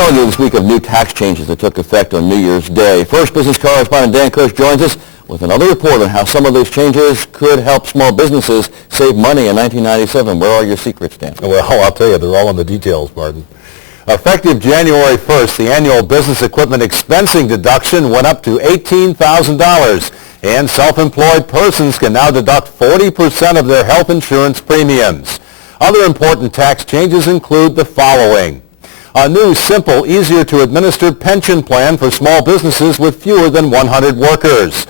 telling you this week of new tax changes that took effect on New Year's Day. First Business correspondent Dan Cush joins us with another report on how some of those changes could help small businesses save money in 1997. Where are your secrets, Dan? Well, I'll tell you, they're all in the details, Martin. Effective January 1st, the annual business equipment expensing deduction went up to $18,000, and self-employed persons can now deduct 40% of their health insurance premiums. Other important tax changes include the following. A new, simple, easier-to-administer pension plan for small businesses with fewer than 100 workers.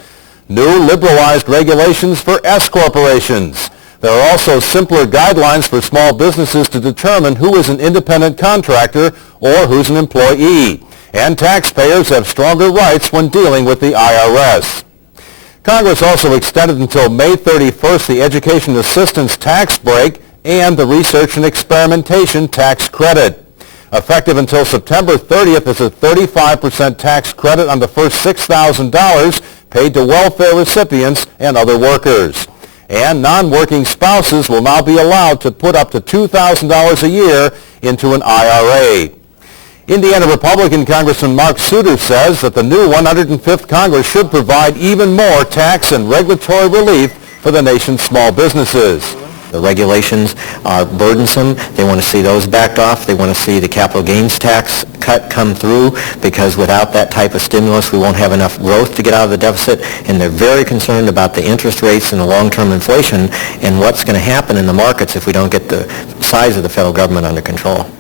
New liberalized regulations for S corporations. There are also simpler guidelines for small businesses to determine who is an independent contractor or who's an employee. And taxpayers have stronger rights when dealing with the IRS. Congress also extended until May 31st the Education Assistance Tax Break and the Research and Experimentation Tax Credit. Effective until September 30th is a 35% tax credit on the first $6,000 paid to welfare recipients and other workers. And non-working spouses will now be allowed to put up to $2,000 a year into an IRA. Indiana Republican Congressman Mark Souter says that the new 105th Congress should provide even more tax and regulatory relief for the nation's small businesses. The regulations are burdensome. They want to see those backed off. They want to see the capital gains tax cut come through, because without that type of stimulus, we won't have enough growth to get out of the deficit. And they're very concerned about the interest rates and the long-term inflation and what's going to happen in the markets if we don't get the size of the federal government under control.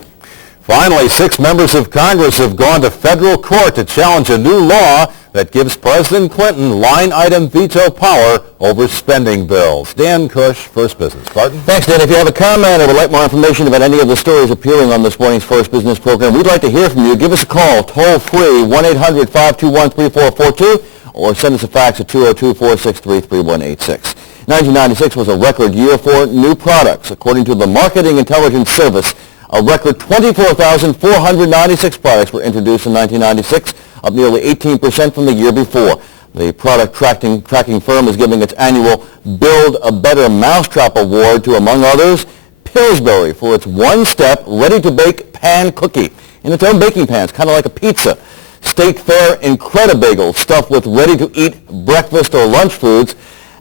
Finally, 6 members of Congress have gone to federal court to challenge a new law that gives President Clinton line-item veto power over spending bills. Dan Cush, First Business. Barton? Thanks, Dan. If you have a comment or would like more information about any of the stories appearing on this morning's First Business program, we'd like to hear from you. Give us a call, toll-free, 1-800-521-3442, or send us a fax at 202-463-3186. 1996 was a record year for new products. According to the Marketing Intelligence Service, a record 24,496 products were introduced in 1996, up nearly 18% from the year before. The product tracking firm is giving its annual Build a Better Mousetrap Award to, among others, Pillsbury for its one-step, ready-to-bake pan cookie in its own baking pans, kind of like a pizza. State Fair Incredibagel, stuffed with ready-to-eat breakfast or lunch foods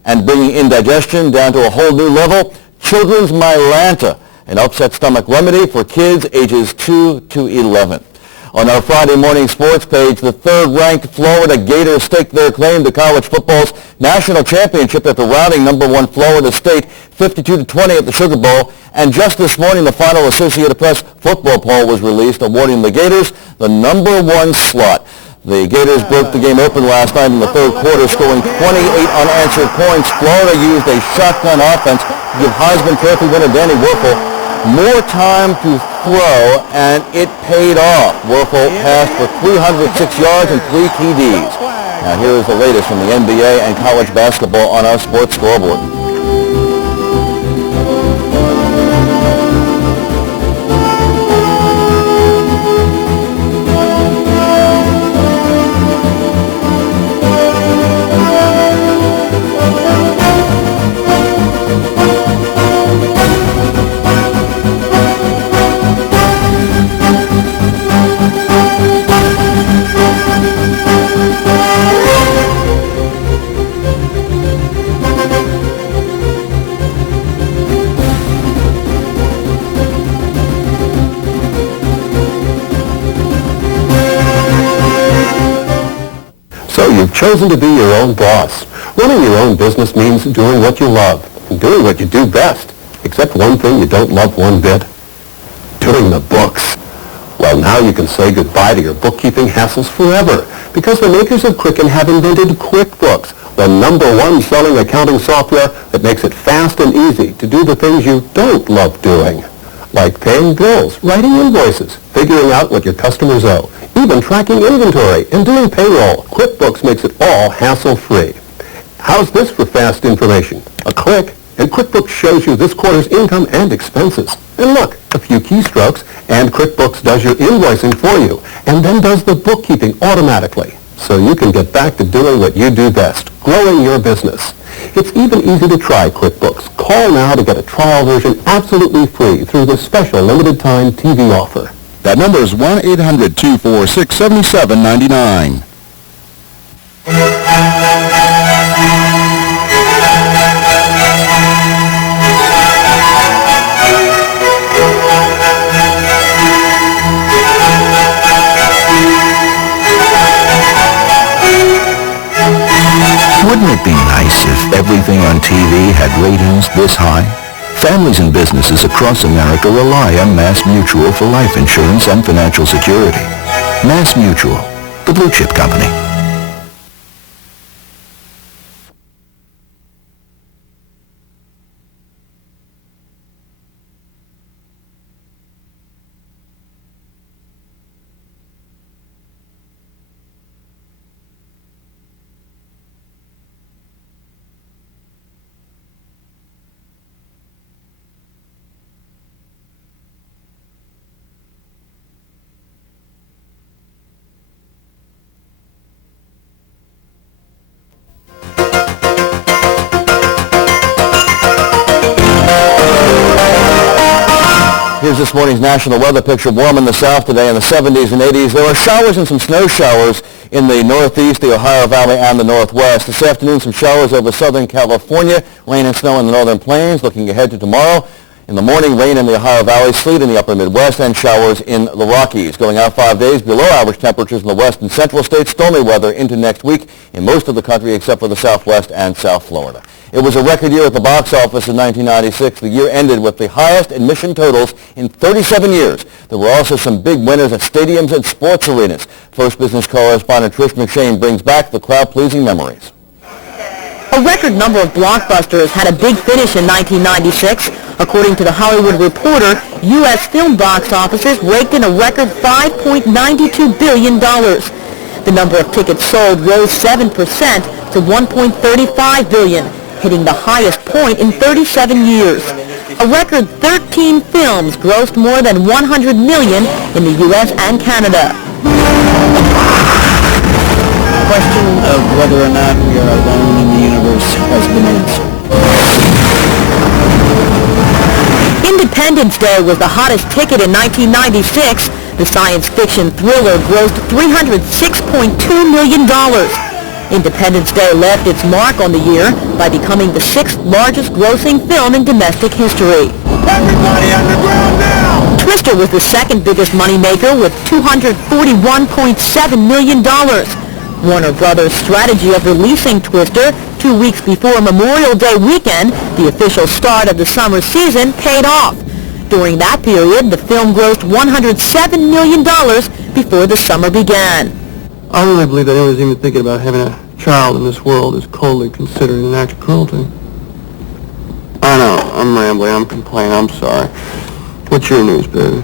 and bringing indigestion down to a whole new level. Children's Mylanta, an upset stomach remedy for kids ages 2 to 11. On our Friday morning sports page, the third-ranked Florida Gators staked their claim to college football's national championship after routing number 1 Florida State 52-20 at the Sugar Bowl. And just this morning, the final Associated Press football poll was released, awarding the Gators the number 1 slot. The Gators broke the game open last night in the third quarter, scoring 28 unanswered points. Florida used a shotgun offense to give Heisman Trophy winner Danny Werfel more time to throw, and it paid off. Werfel passed for 306 yards and 3 TDs. Now here is the latest from the NBA and college basketball on our sports scoreboard. You've chosen to be your own boss. Running your own business means doing what you love and doing what you do best. Except one thing you don't love one bit: doing the books. Well, now you can say goodbye to your bookkeeping hassles forever, because the makers of Quicken have invented QuickBooks, the number 1 selling accounting software that makes it fast and easy to do the things you don't love doing, like paying bills, writing invoices, figuring out what your customers owe, even tracking inventory and doing payroll. QuickBooks makes it all hassle-free. How's this for fast information? A click, and QuickBooks shows you this quarter's income and expenses. And look, a few keystrokes, and QuickBooks does your invoicing for you, and then does the bookkeeping automatically. So you can get back to doing what you do best, growing your business. It's even easy to try QuickBooks. Call now to get a trial version absolutely free through this special limited-time TV offer. That number is 1-800-246-7799. Wouldn't it be nice if everything on TV had ratings this high? Families and businesses across America rely on Mass Mutual for life insurance and financial security. Mass Mutual, the blue chip company. Here's this morning's national weather picture. Warm in the south today in the 70s and 80s. There are showers and some snow showers in the northeast, the Ohio Valley, and the northwest. This afternoon, some showers over southern California. Rain and snow in the northern plains. Looking ahead to tomorrow. In the morning, rain in the Ohio Valley, sleet in the upper Midwest, and showers in the Rockies. Going out 5 days, below average temperatures in the west and central states. Stormy weather into next week in most of the country except for the southwest and South Florida. It was a record year at the box office in 1996. The year ended with the highest admission totals in 37 years. There were also some big winners at stadiums and sports arenas. First Business correspondent Trish McShane brings back the crowd-pleasing memories. A record number of blockbusters had a big finish in 1996. According to The Hollywood Reporter, U.S. film box offices raked in a record $5.92 billion. The number of tickets sold rose 7% to 1.35 billion, hitting the highest point in 37 years. A record 13 films grossed more than $100 million in the U.S. and Canada. The question of whether or not we are alone in the universe has been answered. Independence Day was the hottest ticket in 1996. The science fiction thriller grossed $306.2 million. Independence Day left its mark on the year by becoming the 6th largest grossing film in domestic history. Everybody underground now! Twister was the second biggest moneymaker with $241.7 million. Warner Brothers' strategy of releasing Twister 2 weeks before Memorial Day weekend, the official start of the summer season, paid off. During that period, the film grossed $107 million before the summer began. I really believe that anyone's even thinking about having a child in this world is coldly considered an act of cruelty. I know, I'm rambling, I'm complaining, I'm sorry. What's your news, baby?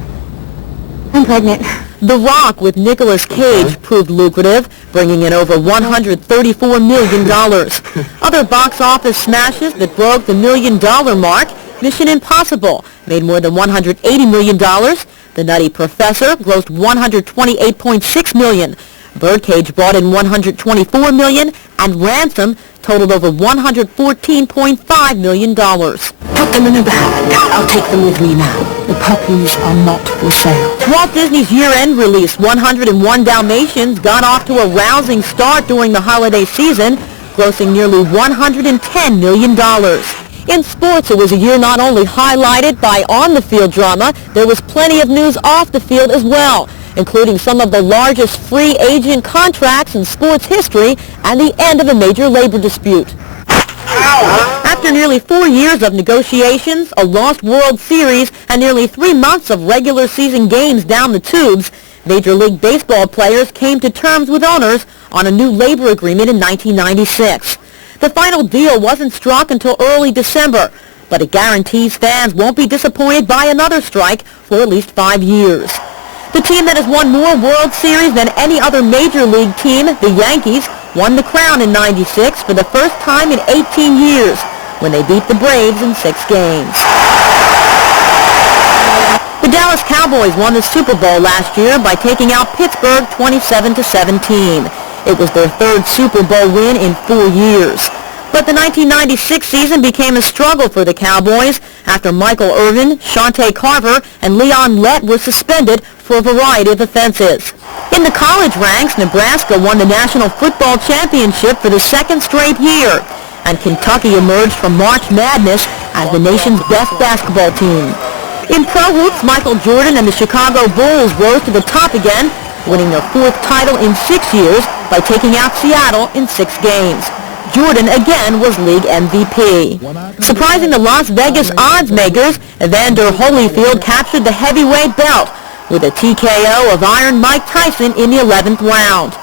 I'm pregnant. The Rock with Nicolas Cage proved lucrative, bringing in over $134 million. Other box office smashes that broke the $1 million mark: Mission Impossible made more than $180 million. The Nutty Professor grossed $128.6 million. Birdcage brought in $124 million, and Ransom totaled over $114.5 million. Put them in a bag. I'll take them with me now. The puppies are not for sale. Walt Disney's year-end release, 101 Dalmatians, got off to a rousing start during the holiday season, grossing nearly $110 million. In sports, it was a year not only highlighted by on-the-field drama, there was plenty of news off the field as well, including some of the largest free agent contracts in sports history and the end of a major labor dispute. After nearly 4 years of negotiations, a lost World Series, and nearly 3 months of regular season games down the tubes, Major League Baseball players came to terms with owners on a new labor agreement in 1996. The final deal wasn't struck until early December, but it guarantees fans won't be disappointed by another strike for at least 5 years. The team that has won more World Series than any other major league team, the Yankees, won the crown in '96 for the first time in 18 years when they beat the Braves in 6 games. The Dallas Cowboys won the Super Bowl last year by taking out Pittsburgh 27-17. It was their 3rd Super Bowl win in 4 years. But the 1996 season became a struggle for the Cowboys after Michael Irvin, Shante Carver, and Leon Lett were suspended for a variety of offenses. In the college ranks, Nebraska won the National Football Championship for the second straight year, and Kentucky emerged from March Madness as the nation's best basketball team. In pro hoops, Michael Jordan and the Chicago Bulls rose to the top again, winning their fourth title in 6 years by taking out Seattle in 6 games. Jordan again was league MVP. Surprising the Las Vegas odds makers, Evander Holyfield captured the heavyweight belt with a TKO of Iron Mike Tyson in the 11th round.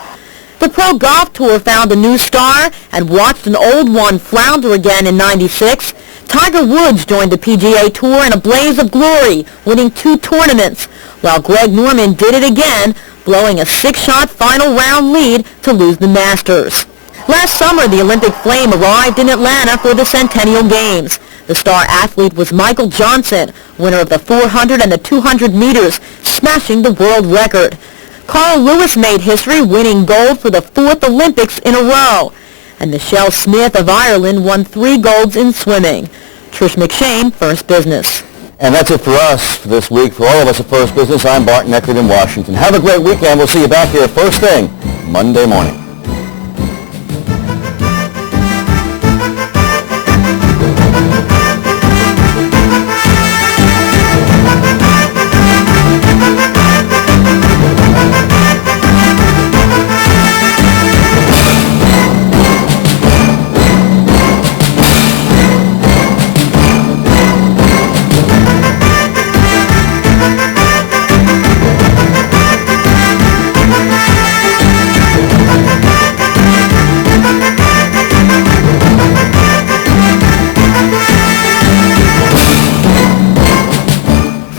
The Pro Golf Tour found a new star and watched an old one flounder again in '96. Tiger Woods joined the PGA Tour in a blaze of glory, winning 2 tournaments, while Greg Norman did it again, blowing a 6-shot final round lead to lose the Masters. Last summer, the Olympic flame arrived in Atlanta for the Centennial Games. The star athlete was Michael Johnson, winner of the 400 and the 200 meters, smashing the world record. Carl Lewis made history, winning gold for the 4th Olympics in a row. And Michelle Smith of Ireland won 3 golds in swimming. Trish McShane, First Business. And that's it for us for this week. For all of us at First Business, I'm Bart Neckert in Washington. Have a great weekend. We'll see you back here first thing Monday morning.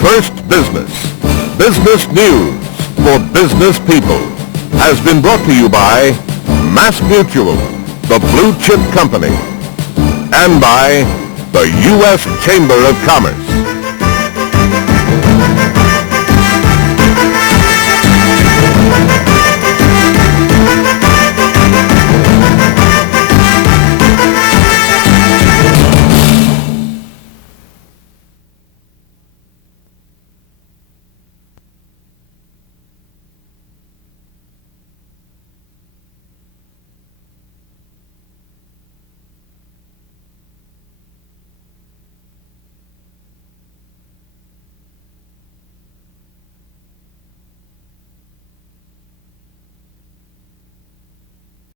First Business, business news for business people, has been brought to you by MassMutual, the Blue Chip Company, and by the U.S. Chamber of Commerce.